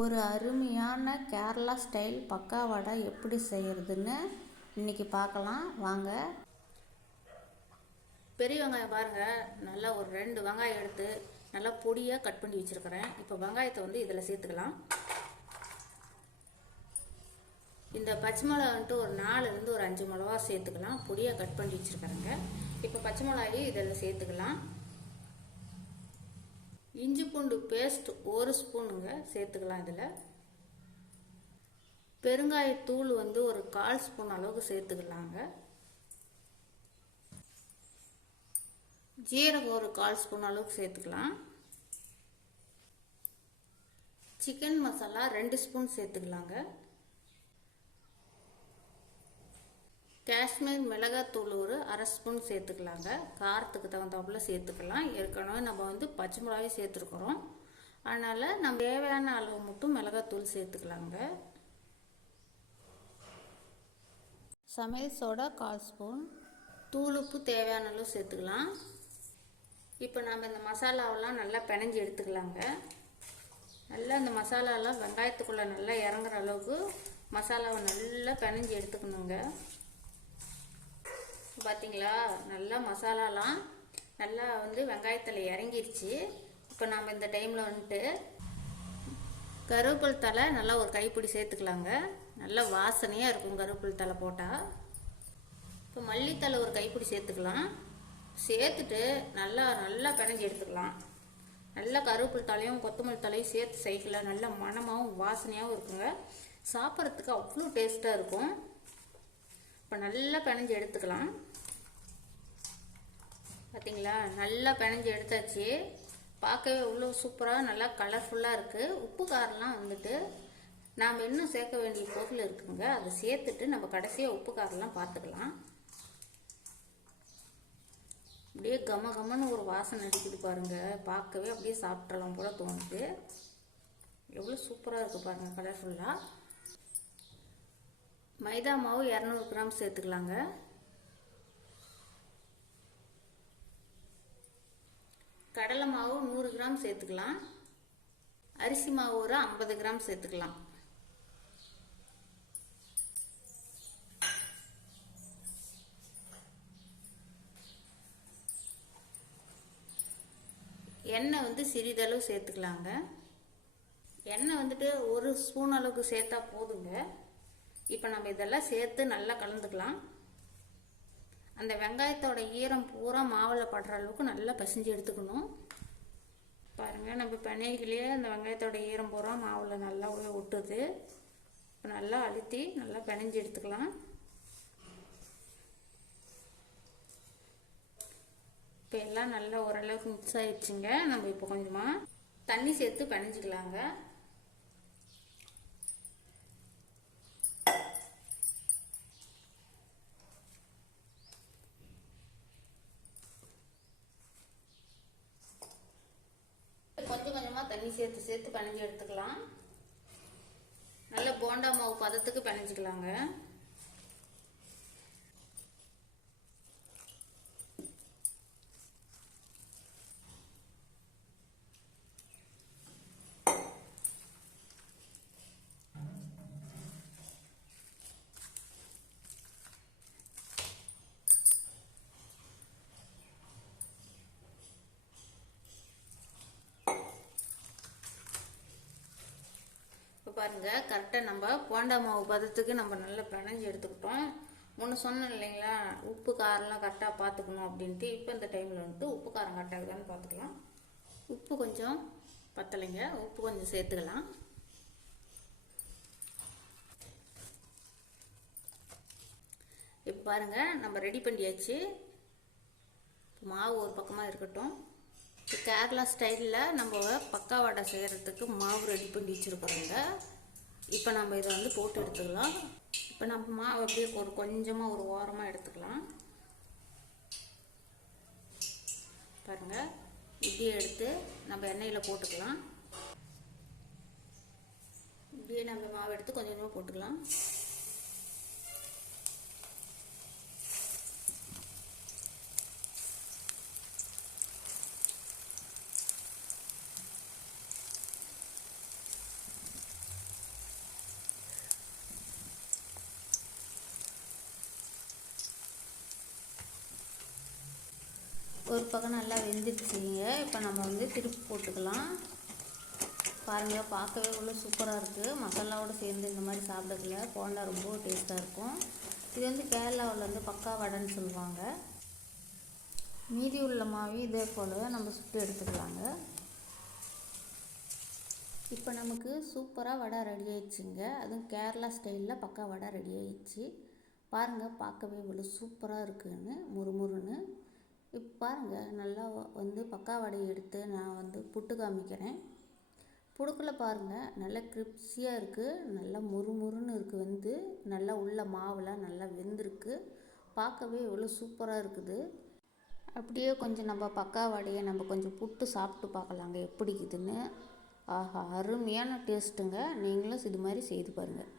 ஒரு அருமையான கேரளா ஸ்டைல் பக்கா வடை எப்படி செய்கிறதுன்னு இன்றைக்கி பார்க்கலாம் வாங்க. பெரிய வெங்காயம் பாருங்கள், நல்லா ஒரு 2 வெங்காயம் எடுத்து நல்லா பொடியாக கட் பண்ணி வச்சுருக்கிறேன். இப்போ வெங்காயத்தை வந்து இதில் சேர்த்துக்கலாம். இந்த பச்சை மிளகா வந்துட்டு ஒரு 4லேருந்து ஒரு 5 மிளகா சேர்த்துக்கலாம். பொடியாக கட் பண்ணி வச்சுருக்கிறேங்க. இப்போ பச்சை மிளகாயும் இதில் சேர்த்துக்கலாம். இஞ்சி பூண்டு பேஸ்ட் 1 ஸ்பூனுங்க சேர்த்துக்கலாம். இதில் பெருங்காயத்தூள் வந்து ஒரு 1/4 ஸ்பூன் அளவுக்கு சேர்த்துக்கலாங்க. ஜீரகம் ஒரு 1/4 ஸ்பூன் அளவுக்கு சேர்த்துக்கலாம். சிக்கன் மசாலா 2 ஸ்பூன் சேர்த்துக்கலாங்க. காஷ்மீர் மிளகாத்தூள் ஒரு 1/2 ஸ்பூன் சேர்த்துக்கலாங்க. காரத்துக்கு தகுந்தாப்புல சேர்த்துக்கலாம். ஏற்கனவே நம்ம வந்து பச்சை மிளகாய் சேர்த்துருக்குறோம், அதனால் நம்ம தேவையான அளவு மட்டும் மிளகாத்தூள் சேர்த்துக்கலாங்க. சமையல் சோடா 1/4 ஸ்பூன், தூள் உப்பு தேவையான அளவு சேர்த்துக்கலாம். இப்போ நம்ம இந்த மசாலாவெல்லாம் நல்லா பிணைஞ்சி எடுத்துக்கலாங்க. நல்லா இந்த மசாலாலாம் வெங்காயத்துக்குள்ளே நல்லா இறங்குற அளவுக்கு மசாலாவை நல்லா பிணைஞ்சி எடுத்துக்கணுங்க. பார்த்தீங்களா, நல்லா மசாலாலாம் நல்லா வந்து வெங்காயத்தில் இறங்கிருச்சு. இப்போ நம்ம இந்த டைமில் வந்துட்டு கருவேப்பிலை தழை நல்லா ஒரு கைப்பிடி சேர்த்துக்கலாங்க. நல்லா வாசனையாக இருக்கும் கருவேப்பிலை தழை போட்டால். இப்போ மல்லித்தழை ஒரு கைப்பிடி சேர்த்துக்கலாம். சேர்த்துட்டு நல்லா நல்லா பிணைஞ்சி எடுத்துக்கலாம். நல்லா கருவேப்பிலை தழையும் கொத்தமல்லி தழையும் சேர்த்து செய்யலாம். நல்லா மணமாகவும் வாசனையாகவும் இருக்குங்க. சாப்பிட்றதுக்கு அவ்வளோ டேஸ்ட்டாக இருக்கும். இப்போ நல்லா பிணைஞ்சி எடுத்துக்கலாம். பார்த்தீங்களா, நல்லா பிணைஞ்சி எடுத்தாச்சு. பார்க்கவே இவ்வளோ சூப்பராக நல்லா கலர்ஃபுல்லாக இருக்குது. உப்பு காரெலாம் வந்துட்டு நாம் இன்னும் சேர்க்க வேண்டிய பொருள் இருக்குங்க. அதை சேர்த்துட்டு நம்ம கடைசியாக உப்பு காரெலாம் பார்த்துக்கலாம். அப்படியே கம கமன்னு ஒரு வாசனை அடிக்குது பாருங்கள். பார்க்கவே அப்படியே சாப்பிட்றலாம் போல தோணுது. எவ்வளோ சூப்பராக இருக்குது பாருங்கள், கலர்ஃபுல்லாக. மைதா மாவு 200 கிராம் சேர்த்துக்கலாங்க. கடலை மாவு 100 கிராம் சேர்த்துக்கலாம். அரிசி மாவு ஒரு 50 கிராம் சேர்த்துக்கலாம். எண்ணெய் வந்து சிறிதளவு சேர்த்துக்கலாங்க. எண்ணெய் வந்துட்டு 1 ஸ்பூன் அளவுக்கு சேர்த்தா போதுங்க. இப்போ நம்ம இதெல்லாம் சேர்த்து நல்லா கலந்துக்கலாம். அந்த வெங்காயத்தோட ஈரம் பூரா மாவில் படுற அளவுக்கு நல்லா பசிஞ்சு எடுத்துக்கணும். பாருங்கள், நம்ம பிணையிலேயே அந்த வெங்காயத்தோட ஈரம் பூரா மாவில் நல்லா ஒட்டுது. இப்போ நல்லா அழுத்தி நல்லா பிணைஞ்சு எடுத்துக்கலாம். இப்போ எல்லாம் நல்லா ஓரளவுக்கு மிக்ஸ் ஆயிடுச்சுங்க. நம்ம இப்போ கொஞ்சமாக தண்ணி சேர்த்து பிணைஞ்சிக்கலாங்க. கொஞ்சம் கொஞ்சமாக தண்ணி சேர்த்து பிணைஞ்சி எடுத்துக்கலாம். நல்ல போண்டா மாவு பதத்துக்கு பிணைஞ்சிக்கலாங்க. பாருங்க, கரெக்டாக நம்ம போண்டா மாவு பதத்துக்கு நம்ம நல்லா பிணைஞ்சி எடுத்துக்கிட்டோம். முன்ன சொன்னோம் இல்லைங்களா, உப்பு காரெல்லாம் கரெக்டாக பார்த்துக்கணும் அப்படின்ட்டு. இப்போ இந்த டைமில் வந்துட்டு உப்பு காரம் கரெக்டாக இருக்குதான்னு பார்த்துக்கலாம். உப்பு கொஞ்சம் பத்தலைங்க, உப்பு கொஞ்சம் சேர்த்துக்கலாம். இப்போ பாருங்க, நம்ம ரெடி பண்ணியாச்சு. மாவு ஒரு பக்கமாக இருக்கட்டும். கேரளா ஸ்டைலில் நம்ம பக்கா வடை செய்கிறதுக்கு மாவு ரெடி பண்ணி வச்சுருக்குறோங்க. இப்போ நம்ம இதை வந்து போட்டு எடுத்துக்கலாம். இப்போ நம்ம மாவு அப்படியே கொஞ்சமாக ஒரு ஓரமாக எடுத்துக்கலாம். பாருங்கள், இப்படியே எடுத்து நம்ம எண்ணெயில் போட்டுக்கலாம். இப்படியே நம்ம மாவு எடுத்து கொஞ்சம் கொஞ்சமாக போட்டுக்கலாம். ஒரு பக்கம் நல்லா வெந்துடுச்சுங்க. இப்போ நம்ம வந்து திருப்பி போட்டுக்கலாம். பாருங்கள், பார்க்கவே உள்ள சூப்பராக இருக்குது. மசாலாவோடு சேர்ந்து இந்த மாதிரி சாப்பிடக்குள்ள போண்டா ரொம்ப டேஸ்ட்டாக இருக்கும். இது வந்து கேரளாவில் வந்து பக்கா வடைன்னு சொல்லுவாங்க. மீதி உள்ள மாவு இதே போல் நம்ம சுட்டு எடுத்துக்கலாங்க. இப்போ நமக்கு சூப்பராக வடை ரெடி ஆயிடுச்சுங்க. அதுவும் கேரளா ஸ்டைலில் பக்கா வடை ரெடி ஆயிடுச்சு. பாருங்கள், பார்க்கவே இவ்வளோ சூப்பராக இருக்குதுன்னு முறுமுறுன்னு. இப்போ பாருங்கள், நல்லா வந்து பக்கா வடையை எடுத்து நான் வந்து புட்டு காமிக்கிறேன். புடுக்கில் பாருங்கள், நல்லா கிரிப்ஸியாக இருக்குது, நல்லா முறுமுறுன்னு இருக்குது. வந்து நல்லா உள்ள மாவுலாம் நல்லா வெந்திருக்கு. பார்க்கவே இவ்வளோ சூப்பராக இருக்குது. அப்படியே கொஞ்சம் நம்ம பக்கா வடையை நம்ம கொஞ்சம் புட்டு சாப்பிட்டு பார்க்கலாங்க எப்படி இருக்குதுன்னு. ஆஹா, அருமையான டேஸ்ட்டுங்க. நீங்களும் இது மாதிரி செய்து பாருங்கள்.